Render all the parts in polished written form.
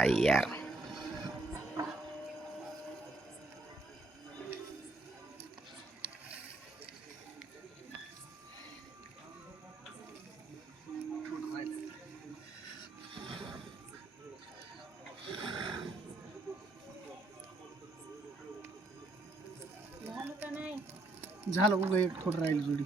काय यार. झालं उगा एक थोडं राहील जोडी.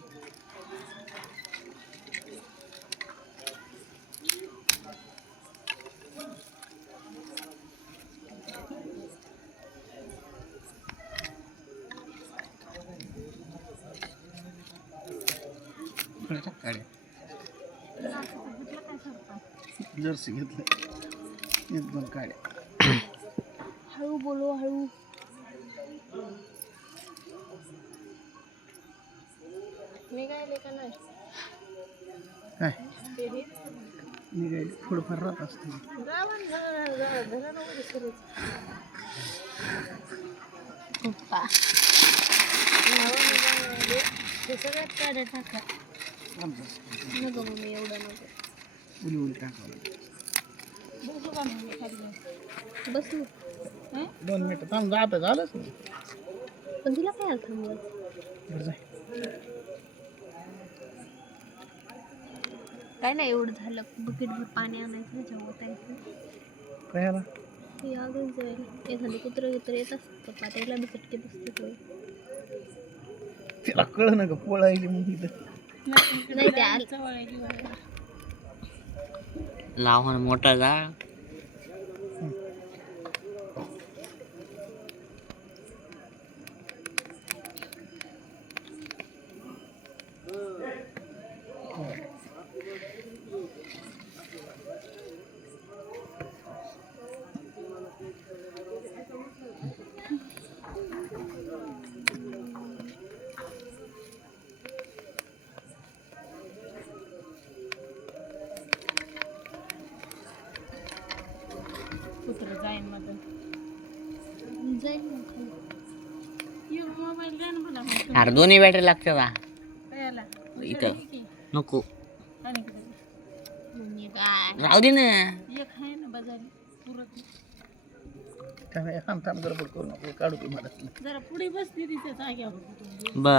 जर्सी घेतलं एक दोन काड्या. हळू बोलो हळू. निघायले का नाही काय निघायला थोडंफार राहत असते. पप्पा सगळ्यात काढ्या टाका. नको मम्मी एवढं नको. उली उली टाकावं. बसू 2 मिनिटं थांब. आता झालंच नाही. पण तिला काय थांबलं. बरं जाय. काय नाही एवढं झालं. बकेटभर पाणी आणायचं ह्याच्या ओतायचं. काय आला हे आगच जाईल. एखादं कुत्रं येत असतं पप्पा त्याला बी चटके बसते. तिला कळ ना का पोळायली मग तिथं नाही ते लावून मोठा जाळ. कुत्रं जाईन मग जाईल मोबाईल द्या ना मला. अरे दोन्ही बॅटरी लागते का कयाला इथं. नको काय राहू दे ना. एक आहे ना बाजारी पुरत थांब थांब गडबड करू नको. काढू तू मला जरा पुढे बसते तिथे जाग्यावर. बर